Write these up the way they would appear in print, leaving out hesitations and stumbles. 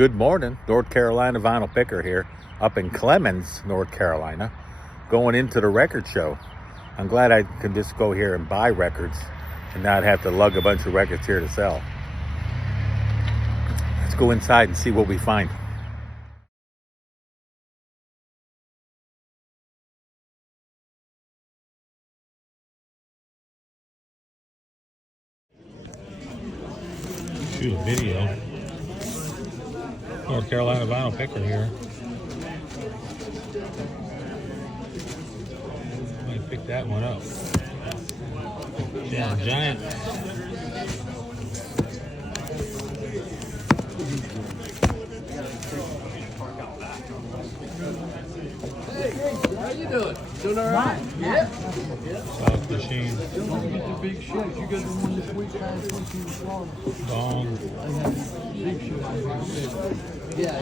Good morning, North Carolina Vinyl Picker here, up in Clemens, North Carolina, going into the record show. I'm glad I can just go here and buy records and not have to lug a bunch of records here to sell. Let's go inside and see what we find. Shoot a video. North Carolina Vinyl Picker here. Might pick that one up. Yeah, giant. Hey, how you doing? Doing all right? Yeah. Soft machine. Don't get the big shakes. You got the one this week last week in Florida. Long. They have big shakes. Yeah.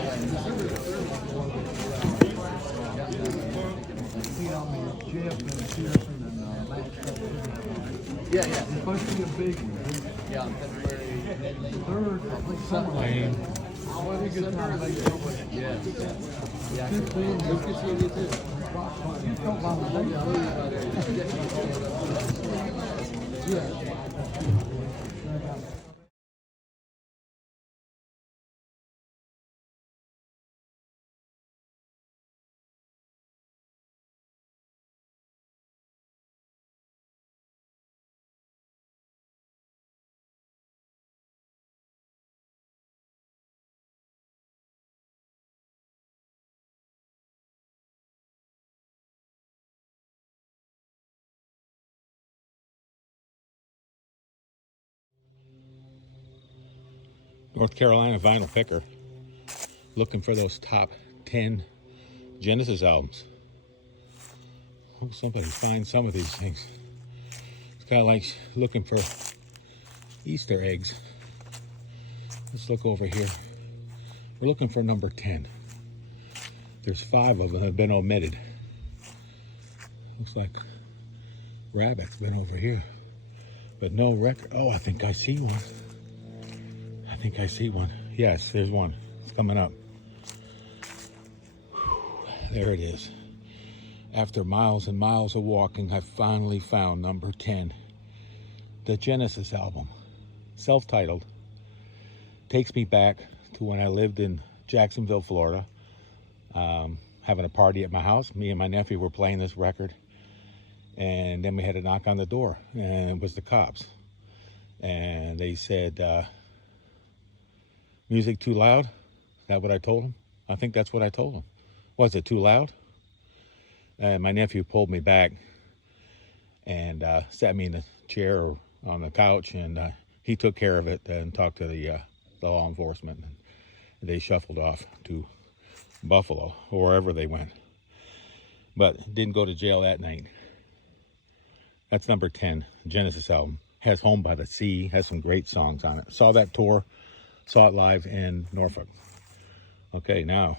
Yeah. It's supposed to be a big one. Yeah, February 3rd, probably somewhere. What a good time to make it. Yeah. Yeah. Good for you. Good to see you too. Yeah. North Carolina Vinyl Picker, looking for those top 10 Genesis albums. Hope somebody finds some of these things. It's kind of like looking for Easter eggs. Let's look over here. We're looking for number 10. There's 5 of them that have been omitted. Looks like Rabbit's been over here, but no record. Oh, I think I see one. Yes, there's one. It's coming up. There it is. After miles and miles of walking, I finally found number 10. The Genesis album. Self-titled. Takes me back to when I lived in Jacksonville, Florida. Having a party at my house. Me and my nephew were playing this record. And then we had a knock on the door. And it was the cops. And they said, music too loud? Is that what I told him? I think that's what I told him. Was it too loud? And my nephew pulled me back and sat me in the chair or on the couch, and he took care of it and talked to the law enforcement. And they shuffled off to Buffalo or wherever they went. But didn't go to jail that night. That's number 10, Genesis album. Has Home by the Sea, has some great songs on it. Saw that tour. Saw it live in Norfolk. Okay, now,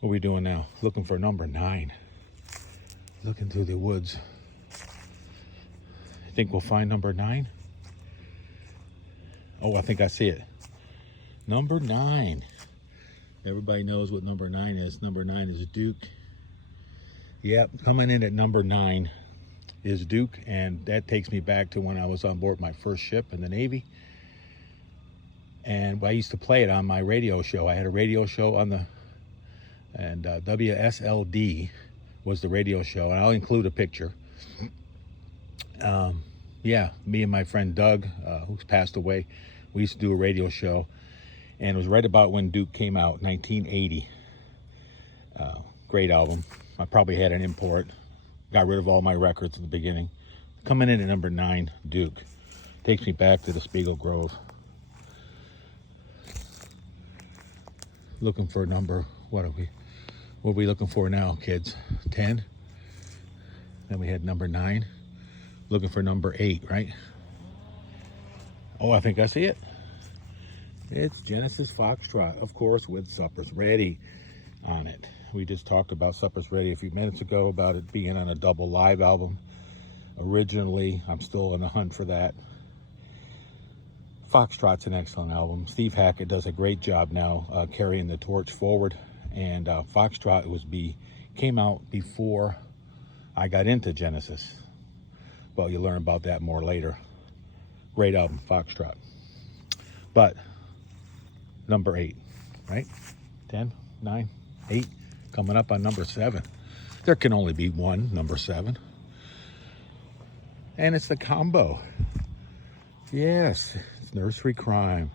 what are we doing now? Looking for number 9. Looking through the woods. I think we'll find number 9. Oh, I think I see it. Number 9. Everybody knows what number 9 is. Number 9 is Duke. Yep, coming in at number 9 is Duke, and that takes me back to when I was on board my first ship in the Navy. And I used to play it on my radio show. I had a radio show on and WSLD was the radio show, and I'll include a picture. Yeah, me and my friend Doug, who's passed away, we used to do a radio show, and it was right about when Duke came out, 1980. Great album. I probably had an import. Got rid of all my records at the beginning. Coming in at number 9, Duke. Takes me back to the Spiegel Grove. Looking for number, what are we looking for now, kids? 10. Then we had number 9. Looking for number 8, right? Oh, I think I see it. It's Genesis Foxtrot, of course, with Supper's Ready on it. We just talked about Supper's Ready a few minutes ago, about it being on a double live album. Originally, I'm still in the hunt for that. Foxtrot's an excellent album. Steve Hackett does a great job now carrying the torch forward. And Foxtrot came out before I got into Genesis. But you'll learn about that more later. Great album, Foxtrot. But number 8, right? 10, 9, 8, coming up on number 7. There can only be one number 7. And it's the combo. Yes, it's Nursery Crime.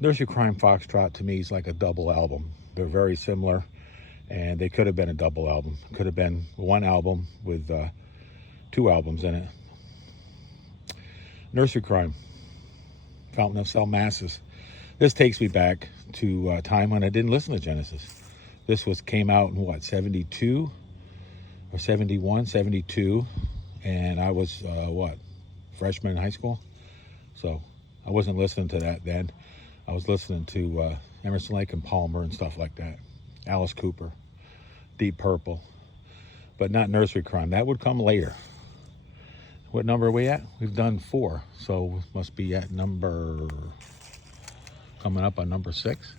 Nursery Crime Foxtrot to me is like a double album. They're very similar, and they could have been a double album. Could have been one album with 2 albums in it. Nursery Crime, Fountain of Salmassus. This takes me back to a time when I didn't listen to Genesis. This came out in what, 72 or 71, 72, and I was freshman in high school. So I wasn't listening to that then. I was listening to Emerson, Lake and Palmer and stuff like that. Alice Cooper, Deep Purple, but not Nursery Crime. That would come later. What number are we at? We've done 4, so we must be at coming up on number 6.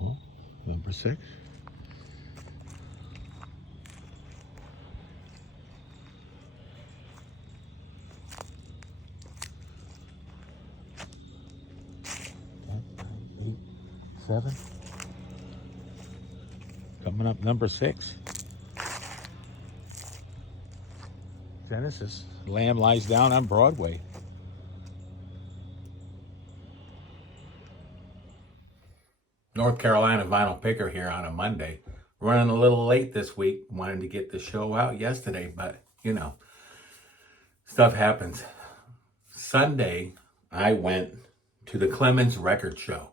Well, number 6. Seven. Coming up number 6. Genesis. Lamb Lies Down on Broadway. North Carolina vinyl picker here on a Monday. Running a little late this week. Wanted to get the show out yesterday, but you know, stuff happens. Sunday, I went to the Clemens Record Show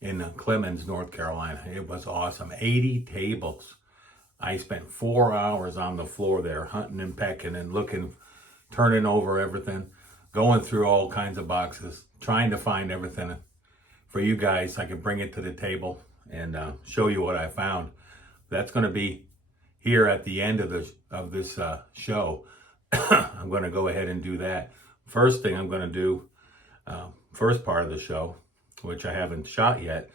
in Clemens, North Carolina. It was awesome. 80 tables. I spent 4 hours on the floor there hunting and pecking and looking, turning over everything, going through all kinds of boxes, trying to find everything for you guys so I could bring it to the table and show you what I found. That's going to be here at the end of this show. I'm going to go ahead and do that. First thing I'm going to do, first part of the show, which I haven't shot yet,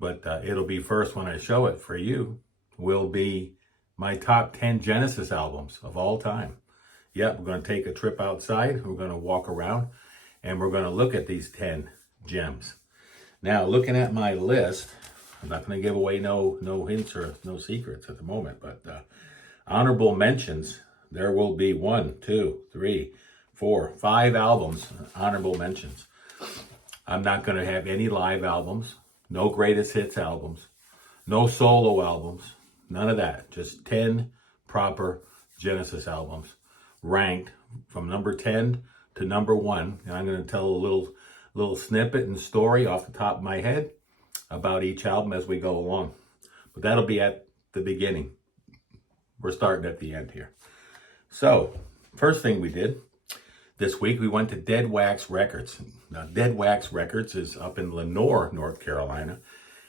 but it'll be first when I show it for you, will be my top 10 Genesis albums of all time. Yep, we're going to take a trip outside. We're going to walk around, and we're going to look at these 10 gems. Now, looking at my list, I'm not going to give away no hints or no secrets at the moment, but honorable mentions, there will be 1, 2, 3, 4, 5 albums, honorable mentions. I'm not going to have any live albums, no greatest hits albums, no solo albums, none of that. Just 10 proper Genesis albums, ranked from number 10 to number 1. And I'm going to tell a little snippet and story off the top of my head about each album as we go along. But that'll be at the beginning. We're starting at the end here. So, first thing we did this week, we went to Dead Wax Records. Now, Dead Wax Records is up in Lenoir, North Carolina.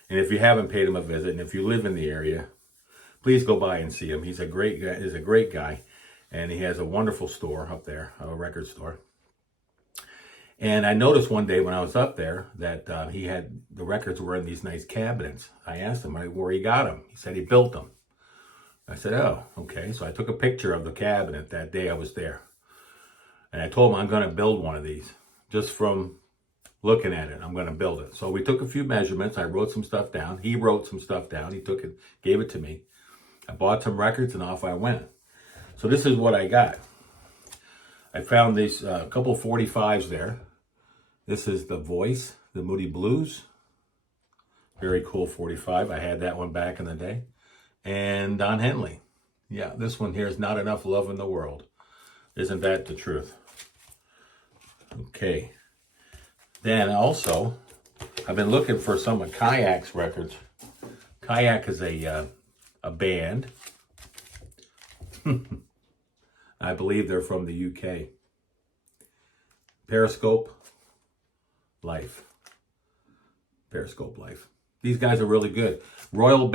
And if you haven't paid him a visit, and if you live in the area, please go by and see him. He's a great guy, and he has a wonderful store up there, a record store. And I noticed one day when I was up there that the records were in these nice cabinets. I asked him where he got them. He said he built them. I said, oh, okay. So I took a picture of the cabinet that day I was there. And I told him I'm going to build one of these. Just from looking at it, I'm going to build it. So we took a few measurements. I wrote some stuff down. He wrote some stuff down. He took it, gave it to me. I bought some records and off I went. So this is what I got. I found these couple 45s there. This is The Voice, the Moody Blues. Very cool 45. I had that one back in the day. And Don Henley. Yeah, this one here is Not Enough Love in the World. Isn't that the truth? Okay. Then also, I've been looking for some of Kayak's records. Kayak is a band. I believe they're from the UK. Periscope Life. These guys are really good. Royal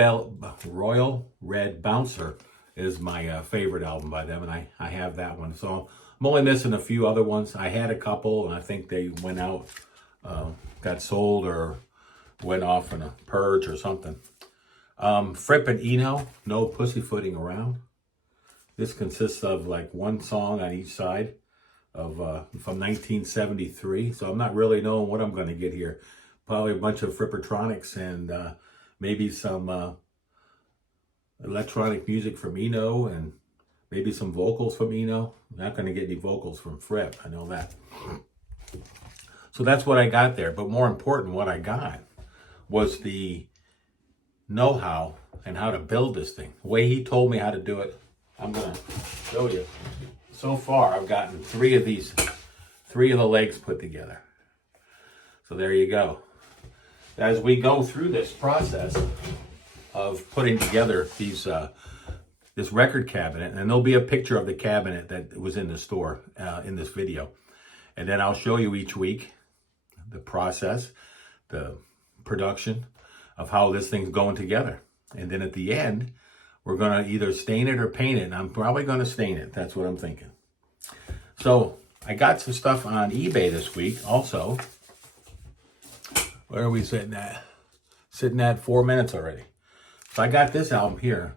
Red Bouncer is my favorite album by them, and I have that one. So I'm only missing a few other ones. I had a couple, and I think they went out, got sold, or went off in a purge or something. Fripp and Eno, No Pussyfooting Around. This consists of like one song on each side of from 1973. So I'm not really knowing what I'm going to get here. Probably a bunch of Frippertronics and maybe some electronic music from Eno and maybe some vocals from Eno. I'm not going to get any vocals from Fripp. I know that. So that's what I got there. But more important, what I got was the know-how and how to build this thing. The way he told me how to do it, I'm going to show you. So far, I've gotten three of the legs put together. So there you go. As we go through this process of putting together these this record cabinet, and there'll be a picture of the cabinet that was in the store in this video. And then I'll show you each week the process, the production of how this thing's going together. And then at the end, we're going to either stain it or paint it. And I'm probably going to stain it. That's what I'm thinking. So I got some stuff on eBay this week also. Where are we sitting at? Sitting at 4 minutes already. So I got this album here.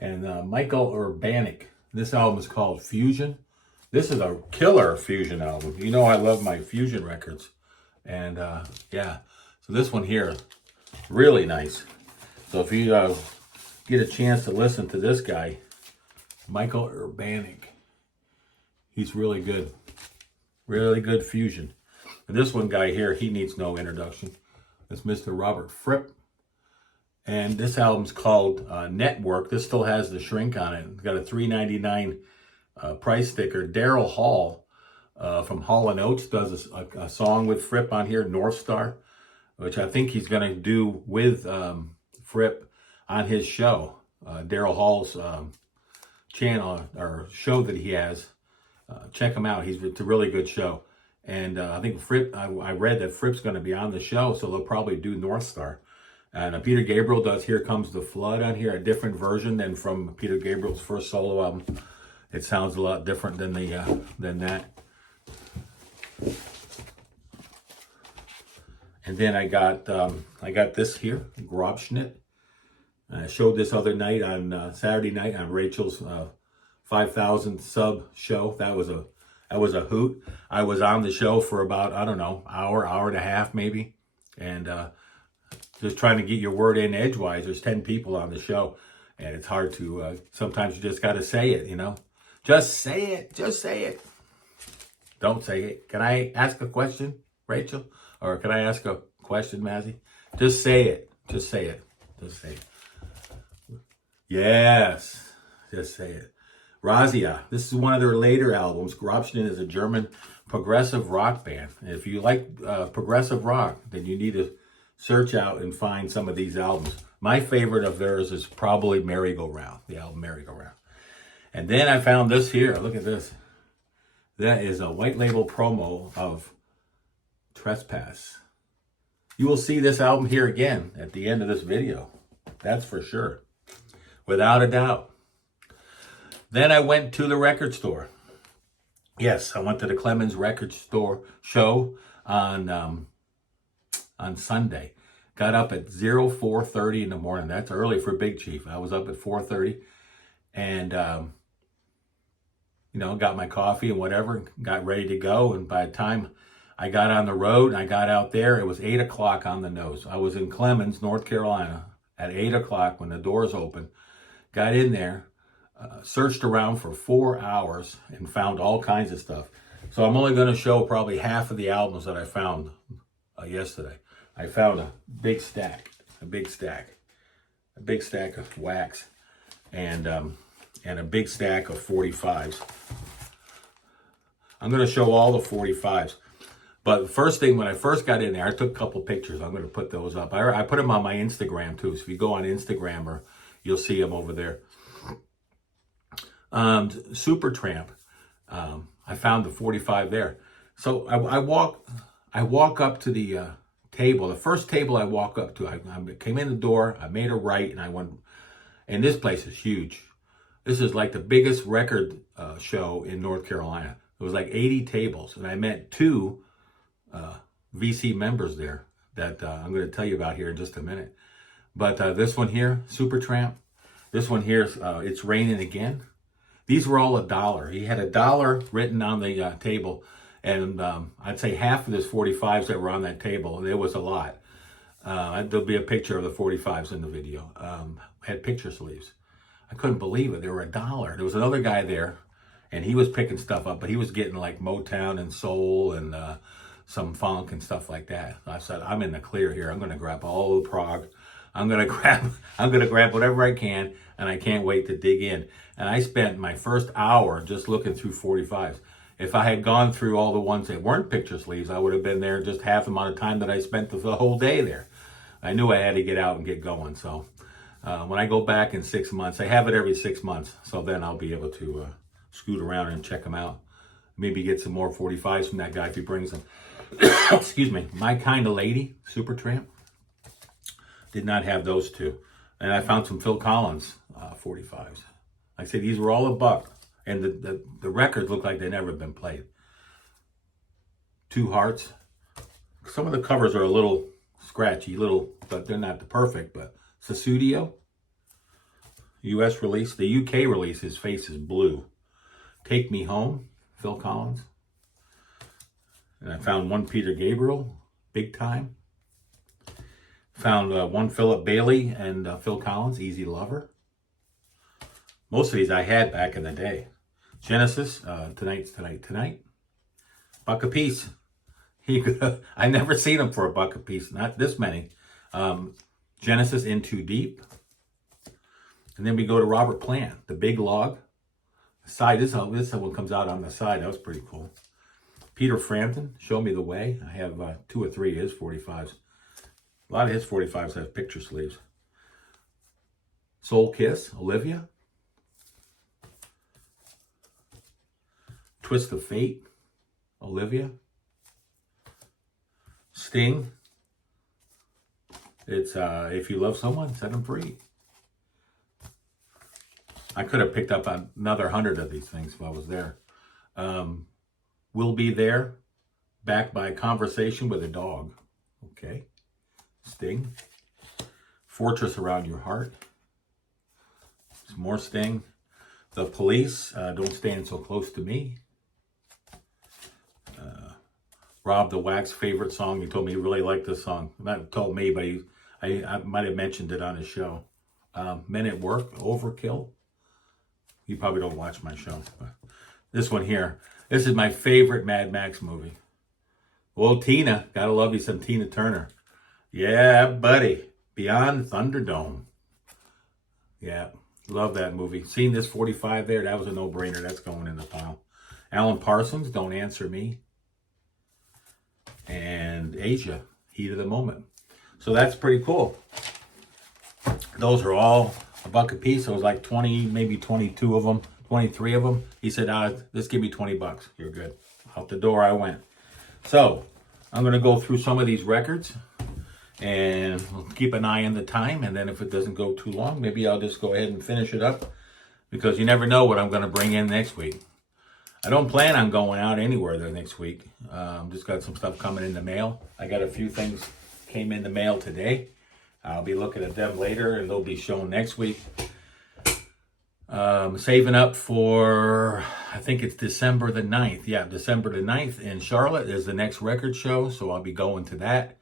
And Michael Urbanik. This album is called Fusion. This is a killer Fusion album. You know I love my Fusion records. And yeah, so this one here, really nice. So if you get a chance to listen to this guy, Michael Urbanik, he's really good. Really good Fusion. And this one guy here, he needs no introduction. It's Mr. Robert Fripp. And this album's called Network. This still has the shrink on it. It's got a $3.99 price sticker. Daryl Hall from Hall & Oates does a song with Fripp on here, North Star, which I think he's going to do with Fripp on his show. Daryl Hall's channel or show that he has. Check him out. It's a really good show. And I think Fripp, I read that Fripp's going to be on the show, so they'll probably do North Star. And Peter Gabriel does Here Comes the Flood on here, a different version than from Peter Gabriel's first solo album. It sounds a lot different than that. And then I got this here, Grobschnitt. I showed this other night on Saturday night on Rachel's 5,000 sub show. That was a hoot. I was on the show for about, I don't know, hour and a half maybe. And just trying to get your word in edgewise. There's 10 people on the show. And it's hard to, sometimes you just got to say it, you know. Just say it. Just say it. Don't say it. Can I ask a question, Rachel? Or can I ask a question, Mazzy? Just say it. Just say it. Just say it. Yes. Just say it. Razia. This is one of their later albums. Grobschnitt is a German progressive rock band. And if you like progressive rock, then you need to search out and find some of these albums. My favorite of theirs is probably Merry-Go-Round, the album Merry-Go-Round. And then I found this here. Look at this. That is a white label promo of Trespass. You will see this album here again at the end of this video. That's for sure. Without a doubt. Then I went to the record store. Yes, I went to the Clemens Record Store show on Sunday. Got up at 4:30 in the morning. That's early for Big Chief. I was up at 4:30 and, got my coffee and whatever, and got ready to go. And by the time I got on the road and I got out there, it was 8 o'clock on the nose. I was in Clemens, North Carolina at 8 o'clock when the doors opened. Got in there, searched around for 4 hours and found all kinds of stuff. So I'm only going to show probably half of the albums that I found yesterday. I found a big stack of wax, and a big stack of 45s. I'm going to show all the 45s. But the first thing, when I first got in there, I took a couple pictures. I'm going to put those up. I put them on my Instagram too. So if you go on Instagram, or you'll see them over there. Supertramp. I found the 45 there. So I walk up to the table. The first table I walk up to, I came in the door, I made a right, and I went, and this place is huge. This is like the biggest record show in North Carolina. It was like 80 tables, and I met two VC members there that I'm going to tell you about here in just a minute. But this one here, Supertramp. This one here, It's Raining Again. These were all $1. He had $1 written on the table, and I'd say half of his 45s that were on that table, and it was a lot. There'll be a picture of the 45s in the video. Had picture sleeves. I couldn't believe it. They were $1. There was another guy there, and he was picking stuff up, but he was getting like Motown and soul and some funk and stuff like that. I said, I'm in the clear here. I'm going to grab all the prog. I'm going to grab whatever I can, and I can't wait to dig in. And I spent my first hour just looking through 45s. If I had gone through all the ones that weren't picture sleeves, I would have been there just half the amount of time that I spent the whole day there. I knew I had to get out and get going. So when I go back in 6 months, I have it every 6 months. So then I'll be able to scoot around and check them out. Maybe get some more 45s from that guy if he brings them. Excuse me. My Kind of Lady, Supertramp, did not have those two. And I found some Phil Collins 45s. Like I said, these were all $1. And the records look like they've never been played. Two Hearts. Some of the covers are a little scratchy, but they're not the perfect. But Sussudio, US release. The UK release, his face is blue. Take Me Home, Phil Collins. And I found one Peter Gabriel, Big Time. Found one Philip Bailey and Phil Collins, Easy Lover. Most of these I had back in the day. Genesis, Tonight. Buck a piece. I never seen them for $1 a piece. Not this many. Genesis, In Too Deep. And then we go to Robert Plant, The Big Log. Side, this one comes out on the side. That was pretty cool. Peter Frampton, Show Me the Way. I have 2 or 3 of his 45s. A lot of his 45s have picture sleeves. Soul Kiss, Olivia. Twist of Fate, Olivia. Sting. It's If You Love Someone, Set Them Free. I could have picked up another 100 of these things if I was there. We'll Be There, backed by a Conversation with a Dog. Okay. Sting. Fortress Around Your Heart. Some more Sting. The Police, Don't Stand So Close to Me. Rob the Wax favorite song. He told me he really liked this song. Not told me, but I might have mentioned it on his show. Men at Work, Overkill. You probably don't watch my show. But this one here. This is my favorite Mad Max movie. Well, Tina. Gotta love you some Tina Turner. Yeah, buddy. Beyond Thunderdome. Yeah, love that movie. Seen this 45 there? That was a no-brainer. That's going in the pile. Alan Parsons, Don't Answer Me. And Asia, Heat of the Moment. So that's pretty cool. Those are all $1 a piece. So it was like 20, maybe 22 of them, 23 of them. He said, just give me $20. You're good. Out the door I went. So I'm going to go through some of these records and we'll keep an eye on the time. And then if it doesn't go too long, maybe I'll just go ahead and finish it up because you never know what I'm going to bring in next week. I don't plan on going out anywhere there next week. Just got some stuff coming in the mail. I got a few things came in the mail today. I'll be looking at them later and they'll be shown next week. Saving up for, I think it's December the 9th. Yeah, December the 9th in Charlotte is the next record show. So I'll be going to that.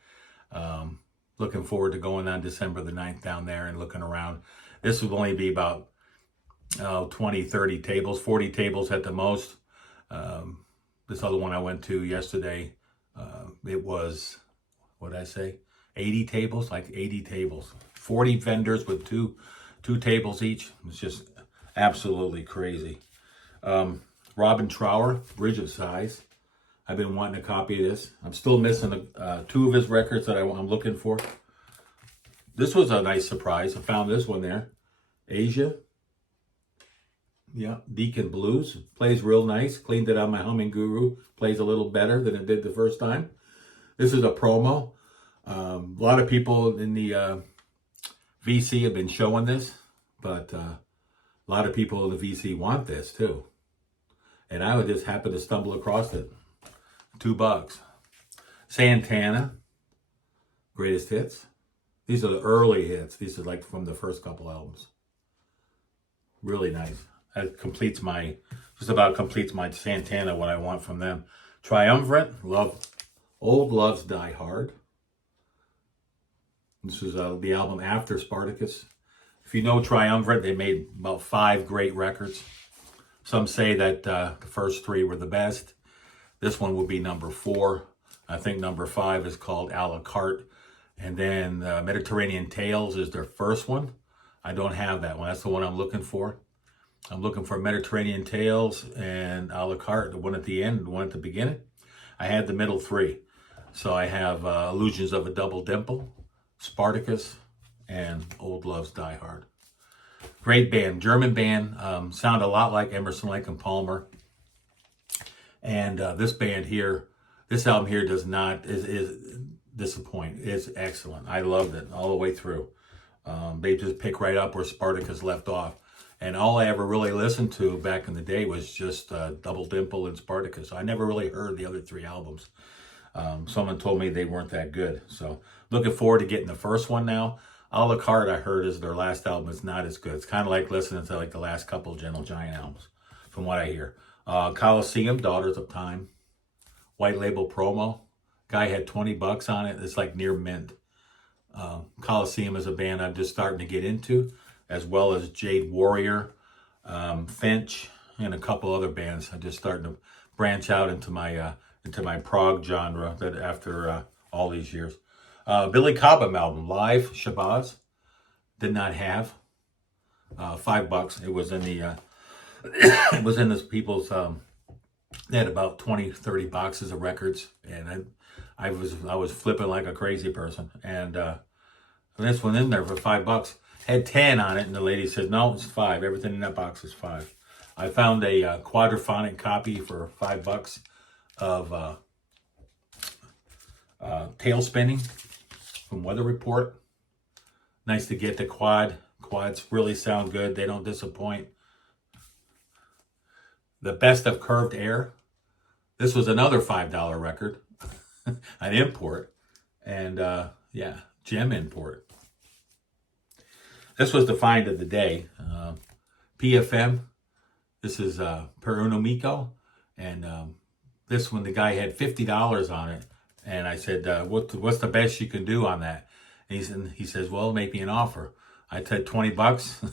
Looking forward to going on December the 9th down there and looking around. This will only be about 20, 30 tables, 40 tables at the most. This other one I went to yesterday, it was, what did I say? 80 tables, like 80 tables. 40 vendors with two tables each. It's just absolutely crazy. Robin Trower, Bridge of Sighs. I've been wanting a copy of this. I'm still missing 2 of his records that I'm looking for. This was a nice surprise. I found this one there. Asia. Yeah, Deacon Blues. Plays real nice. Cleaned it on my Humming Guru. Plays a little better than it did the first time. This is a promo. A lot of people in the VC have been showing this, but A lot of people in the VC want this too. And I would just happen to stumble across it. $2. Santana, greatest hits. These are the early hits. These are like from the first couple albums. Really nice. That completes my, just about completes my Santana, what I want from them. Triumvirate, Old Loves Die Hard. This was the album after Spartacus. If you know Triumvirate, they made about 5 great records. Some say that the first 3 were the best. This one will be number 4. I think number 5 is called A La Carte. And then Mediterranean Tales is their first one. I don't have that one. That's the one I'm looking for. I'm looking for Mediterranean Tales and A La Carte, the one at the end, the one at the beginning. I had the middle 3. So I have Illusions of a Double Dimple, Spartacus, and Old Loves Die Hard. Great band, German band, sound a lot like Emerson, Lake and Palmer. And this band here, this album here does not, is disappoint. It's excellent. I loved it all the way through. They just pick right up where Spartacus left off. And all I ever really listened to back in the day was just Double Dimple and Spartacus. I never really heard the other 3 albums. Someone told me they weren't that good. So looking forward to getting the first one now. A La Carte, I heard, is their last album. It's not as good. It's kind of like listening to like the last couple Gentle Giant albums, from what I hear. Coliseum, Daughters of Time. White Label Promo. Guy had $20 on it. It's like near mint. Coliseum is a band I'm just starting to get into, as well as Jade Warrior, Finch, and a couple other bands. I'm just starting to branch out into my prog genre that after all these years. Billy Cobham album, Live, Shabazz, did not have. $5. It was in the it was in this people's they had about 20, 30 boxes of records, and I was flipping like a crazy person. And this one in there for $5 had 10 on it, and the lady said, no, it's 5. Everything in that box is 5. I found a quadraphonic copy for $5 of Tail Spinning from Weather Report. Nice to get the quad. Quads really sound good. They don't disappoint. The Best of Curved Air. This was another $5 record. An import. And yeah, gem import. This was the find of the day. PFM. This is Per Uno Mico. And this one, the guy had $50 on it. And I said, what's the best you can do on that? And he says, well, make me an offer. I said $20.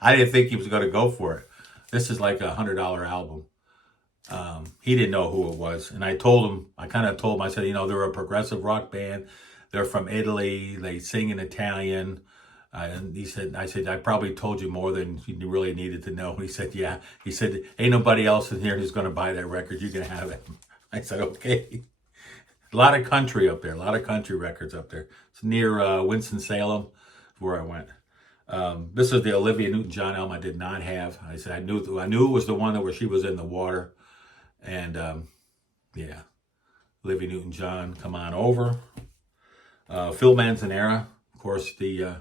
I didn't think he was going to go for it. This is like a $100 album. He didn't know who it was. And I kind of told him, I said, they're a progressive rock band. They're from Italy. They sing in Italian. And I said, I probably told you more than you really needed to know. He said, yeah. He said, ain't nobody else in here who's going to buy that record. You can have it. I said, okay. A lot of country up there. A lot of country records up there. It's near Winston-Salem, where I went. This is the Olivia Newton-John album I did not have. I said I knew it was the one where she was in the water. And yeah, Olivia Newton-John, Come On Over. Phil Manzanera, of course, the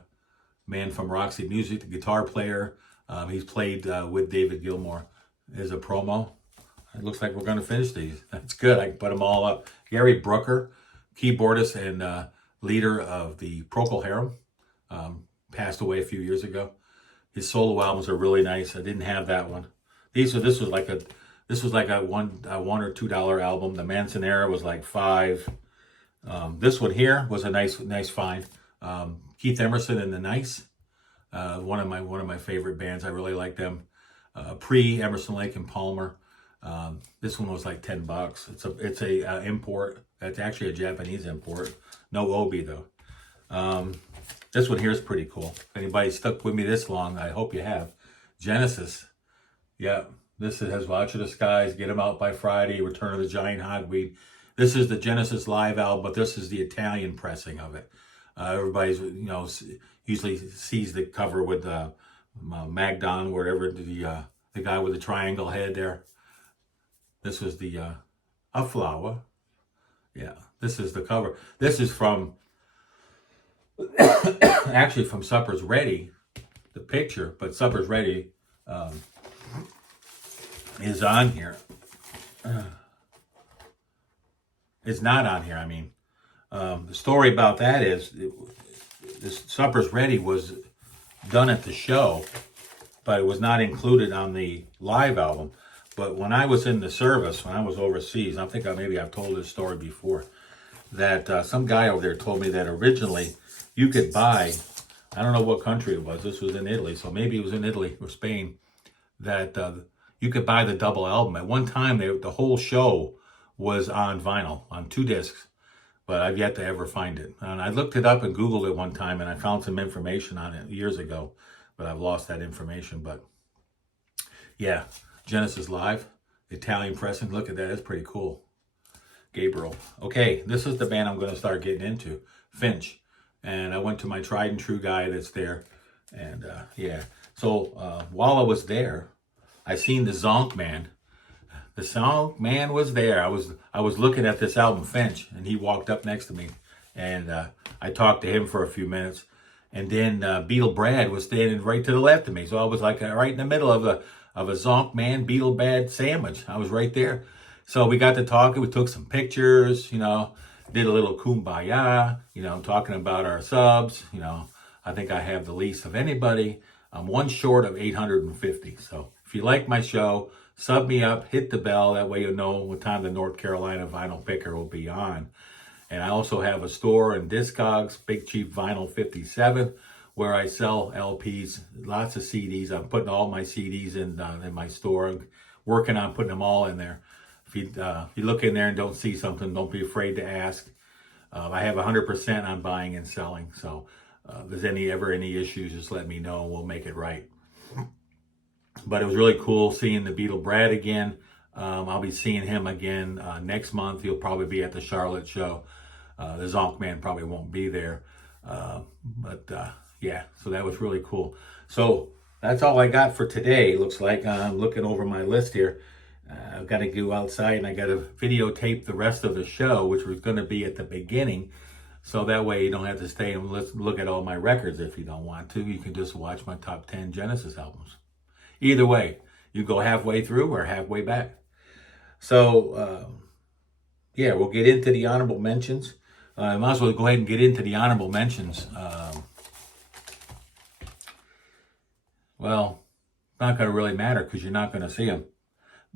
man from Roxy Music, the guitar player. He's played with David Gilmour as a promo. It looks like we're going to finish these. That's good. I can put them all up. Gary Brooker, keyboardist and leader of the Procol Harum, passed away a few years ago. His solo albums are really nice. I didn't have that one. This was like a $1 or $2 album. The Manzanera was like $5. This one here was a nice find. Keith Emerson and the Nice, one of my favorite bands. I really like them. Pre Emerson, Lake and Palmer. This one was like $10. It's a import. It's actually a Japanese import. No obi though. This one here is pretty cool. If anybody stuck with me this long, I hope you have. Genesis. Yeah, this has Watch of the Skies, Get 'Em Out by Friday, Return of the Giant Hogweed. This is the Genesis live album, but this is the Italian pressing of it. Everybody's, usually sees the cover with Magdon, whatever, the guy with the triangle head there. This was the A Flower. Yeah, this is the cover. This is from, actually from Supper's Ready, the picture, but Supper's Ready is on here. It's not on here. I mean, the story about that is this Supper's Ready was done at the show, but it was not included on the live album. But when I was in the service, when I was overseas, I think maybe I've told this story before, that some guy over there told me that originally you could buy, I don't know what country it was, this was in Italy, so maybe it was in Italy or Spain, that you could buy the double album. At one time, the whole show was on vinyl, on 2 discs, but I've yet to ever find it. And I looked it up and Googled it one time, and I found some information on it years ago, but I've lost that information. But yeah, Genesis Live, Italian pressing, look at that, that's pretty cool. Gabriel. Okay, this is the band I'm going to start getting into, Finch. And I went to my tried and true guy that's there. And yeah, so while I was there, I seen the Zonkman. The Zonkman was there. I was looking at this album, Finch, and he walked up next to me. And I talked to him for a few minutes. And then Beatle Brad was standing right to the left of me. So I was like right in the middle of a Zonkman Beatle Brad sandwich. I was right there. So we got to talking, we took some pictures, you know, did a little kumbaya, you know, talking about our subs, you know. I think I have the least of anybody. I'm one short of 850. So if you like my show, sub me up, hit the bell. That way you'll know what time the North Carolina vinyl picker will be on. And I also have a store in Discogs, Big Chief Vinyl 57, where I sell LPs, lots of CDs. I'm putting all my CDs in my store. I'm working on putting them all in there. If you look in there and don't see something, don't be afraid to ask. I have 100% on buying and selling. So if there's ever any issues, just let me know and we'll make it right. But it was really cool seeing the Beatle Brad again. I'll be seeing him again next month. He'll probably be at the Charlotte show. The Zonkman probably won't be there. Yeah, so that was really cool. So that's all I got for today. Looks like I'm looking over my list here. I've got to go outside and I got to videotape the rest of the show, which was going to be at the beginning. So that way you don't have to stay and look at all my records if you don't want to. You can just watch my top 10 Genesis albums. Either way, you go halfway through or halfway back. So, yeah, we'll get into the honorable mentions. I might as well go ahead and get into the honorable mentions. Well, it's not going to really matter because you're not going to see them.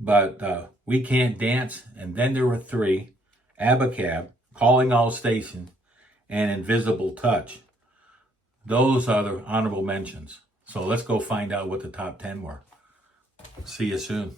But We Can't Dance, and Then There Were Three, Abacab, Calling All Stations, and Invisible Touch. Those are the honorable mentions. So let's go find out what the top 10 were. See you soon.